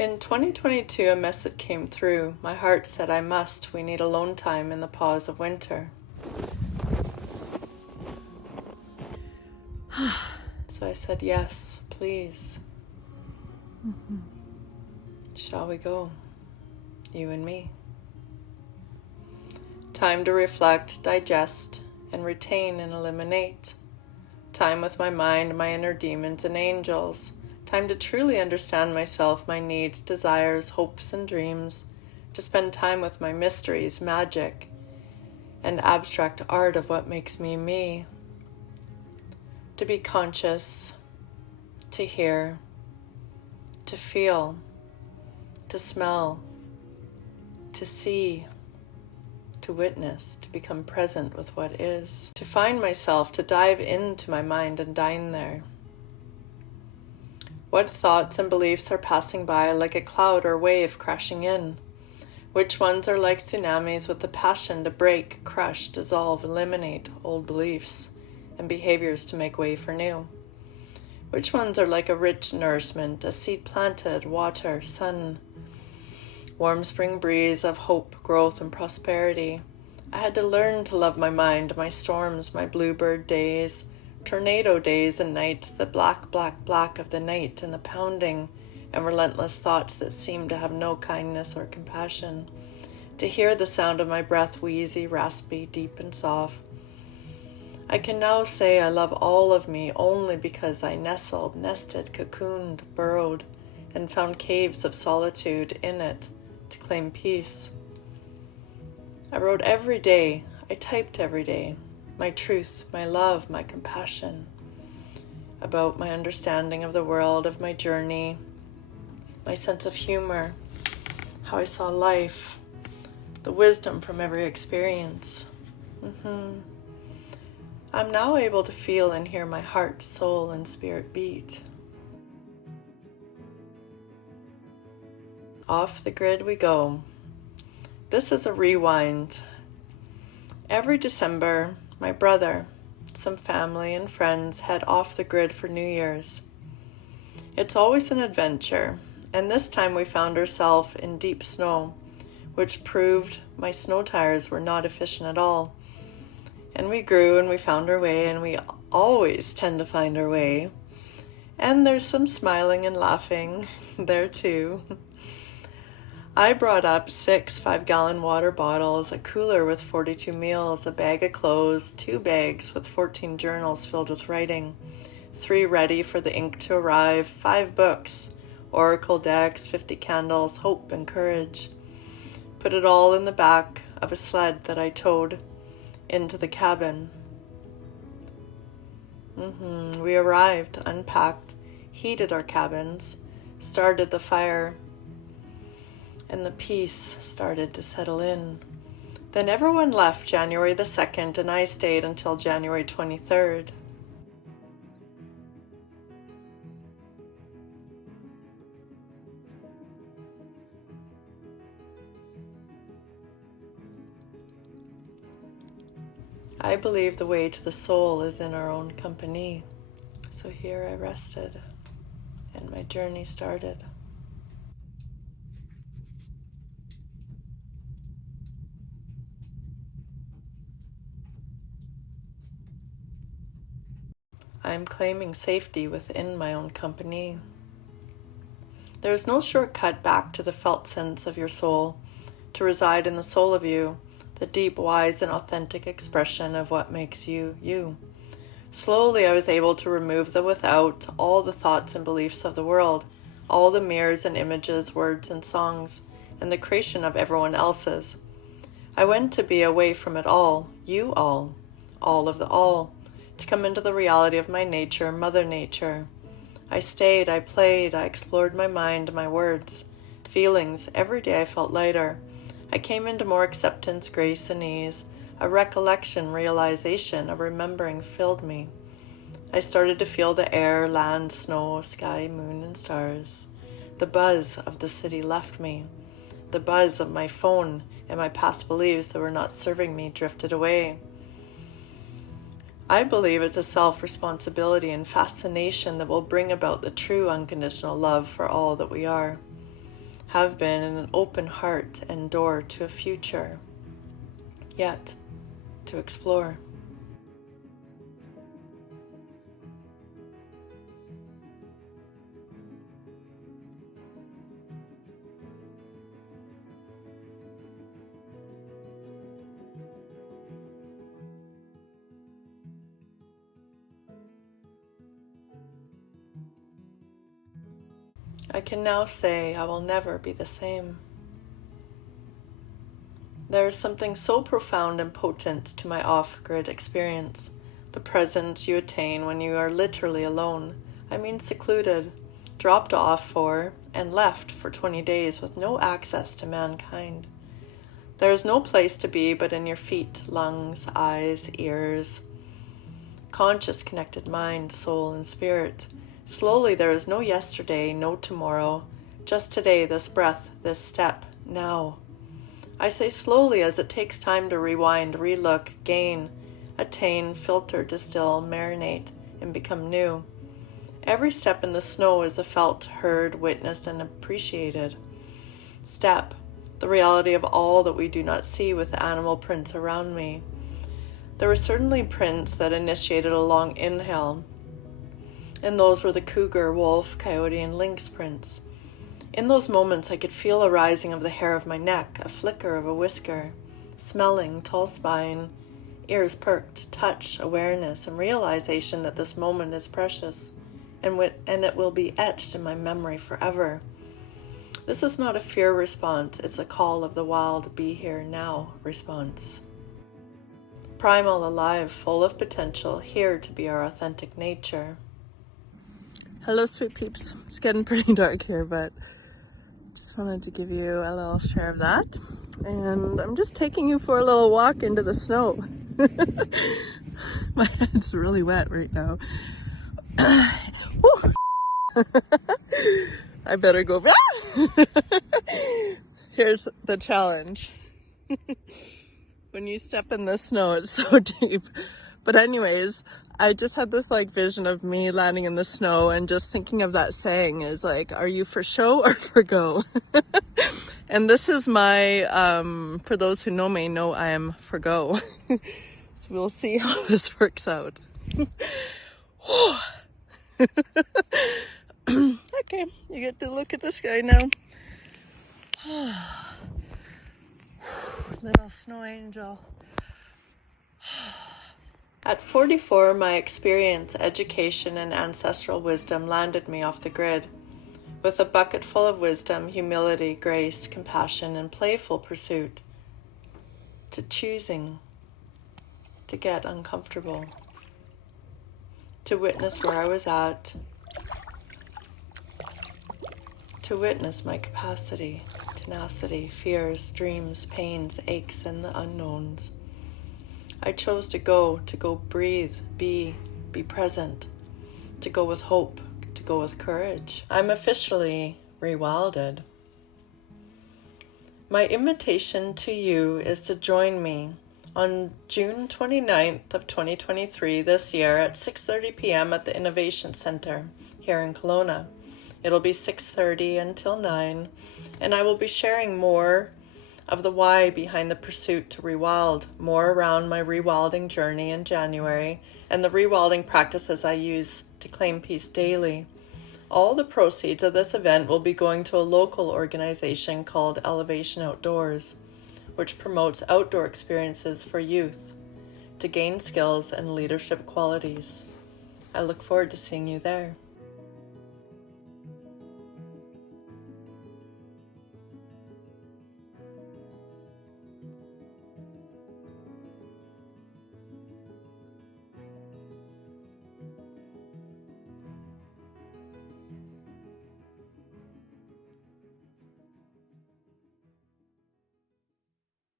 In 2022, a message came through. My heart said we need alone time in the pause of winter. So I said, yes, please. Shall we go? You and me. Time to reflect, digest, and retain and eliminate. Time with my mind, my inner demons and angels. Time to truly understand myself, my needs, desires, hopes, and dreams. To spend time with my mysteries, magic, and abstract art of what makes me me. To be conscious, to hear, to feel, to smell, to see, to witness, to become present with what is. To find myself, to dive into my mind and dine there. What thoughts and beliefs are passing by like a cloud or wave crashing in? Which ones are like tsunamis with the passion to break, crush, dissolve, eliminate old beliefs and behaviors to make way for new? Which ones are like a rich nourishment, a seed planted, water, sun, warm spring breeze of hope, growth, and prosperity? I had to learn to love my mind, my storms, my bluebird days, tornado days and nights, the black, black, black of the night, and the pounding and relentless thoughts that seem to have no kindness or compassion. To hear the sound of my breath, wheezy, raspy, deep and soft. I can now say I love all of me only because I nestled, nested, cocooned, burrowed, and found caves of solitude in it to claim peace. I wrote every day, I typed every day, my truth, my love, my compassion, about my understanding of the world, of my journey, my sense of humor, how I saw life, the wisdom from every experience. I'm now able to feel and hear my heart, soul, and spirit beat. Off the grid we go. This is a rewind. Every December, my brother, some family and friends head off the grid for New Year's. It's always an adventure, and this time we found ourselves in deep snow, which proved my snow tires were not efficient at all. And we grew and we found our way, and we always tend to find our way. And there's some smiling and laughing there too. I brought up 6 5-gallon water bottles, a cooler with 42 meals, a bag of clothes, 2 bags with 14 journals filled with writing, 3 ready for the ink to arrive, 5 books, oracle decks, 50 candles, hope and courage. Put it all in the back of a sled that I towed into the cabin. We arrived, unpacked, heated our cabins, started the fire, and the peace started to settle in. Then everyone left January the 2nd, and I stayed until January 23rd. I believe the way to the soul is in our own company. So here I rested, and my journey started. I am claiming safety within my own company. There is no shortcut back to the felt sense of your soul, to reside in the soul of you, the deep, wise, and authentic expression of what makes you, you. Slowly I was able to remove the without, all the thoughts and beliefs of the world, all the mirrors and images, words and songs, and the creation of everyone else's. I went to be away from it all, you all of the all, to come into the reality of my nature, Mother Nature. I stayed, I played, I explored my mind, my words, feelings. Every day I felt lighter. I came into more acceptance, grace, and ease. A recollection, realization, a remembering filled me. I started to feel the air, land, snow, sky, moon, and stars. The buzz of the city left me. The buzz of my phone and my past beliefs that were not serving me drifted away. I believe it's a self-responsibility and fascination that will bring about the true unconditional love for all that we are. have been, and an open heart and door to a future yet to explore. I can now say I will never be the same. There is something so profound and potent to my off-grid experience, the presence you attain when you are literally alone, I mean secluded, dropped off for and left for 20 days with no access to mankind. There is no place to be but in your feet, lungs, eyes, ears, conscious connected mind, soul, and spirit. Slowly, there is no yesterday, no tomorrow, just today, this breath, this step, now. I say slowly as it takes time to rewind, relook, gain, attain, filter, distill, marinate, and become new. Every step in the snow is a felt, heard, witnessed, and appreciated step, the reality of all that we do not see with the animal prints around me. There were certainly prints that initiated a long inhale, and those were the cougar, wolf, coyote, and lynx prints. In those moments, I could feel a rising of the hair of my neck, a flicker of a whisker, smelling, tall spine, ears perked, touch, awareness, and realization that this moment is precious, and it will be etched in my memory forever. This is not a fear response, it's a call of the wild, be here now response. Primal, alive, full of potential, here to be our authentic nature. Hello, sweet peeps. It's getting pretty dark here, but just wanted to give you a little share of that. And I'm just taking you for a little walk into the snow. My head's really wet right now. I better go. Here's the challenge. When you step in the snow, it's so deep. But anyways, I just had this vision of me landing in the snow and just thinking of that saying is are you for show or for go? And this is my, for those who know me, know I am for go. So we'll see how this works out. Okay, you get to look at this guy now. Little snow angel. At 44, my experience, education, and ancestral wisdom landed me off the grid. With a bucket full of wisdom, humility, grace, compassion, and playful pursuit, to choosing to get uncomfortable, to witness where I was at, to witness my capacity, tenacity, fears, dreams, pains, aches, and the unknowns. I chose to go breathe, be present, to go with hope, to go with courage. I'm officially rewilded. My invitation to you is to join me on June 29th of 2023 this year at 6:30 p.m. at the Innovation Center here in Kelowna. It'll be 6:30 until 9, and I will be sharing more of the why behind the pursuit to rewild, more around my rewilding journey in January, and the rewilding practices I use to claim peace daily. All the proceeds of this event will be going to a local organization called Elevation Outdoors, which promotes outdoor experiences for youth to gain skills and leadership qualities. I look forward to seeing you there.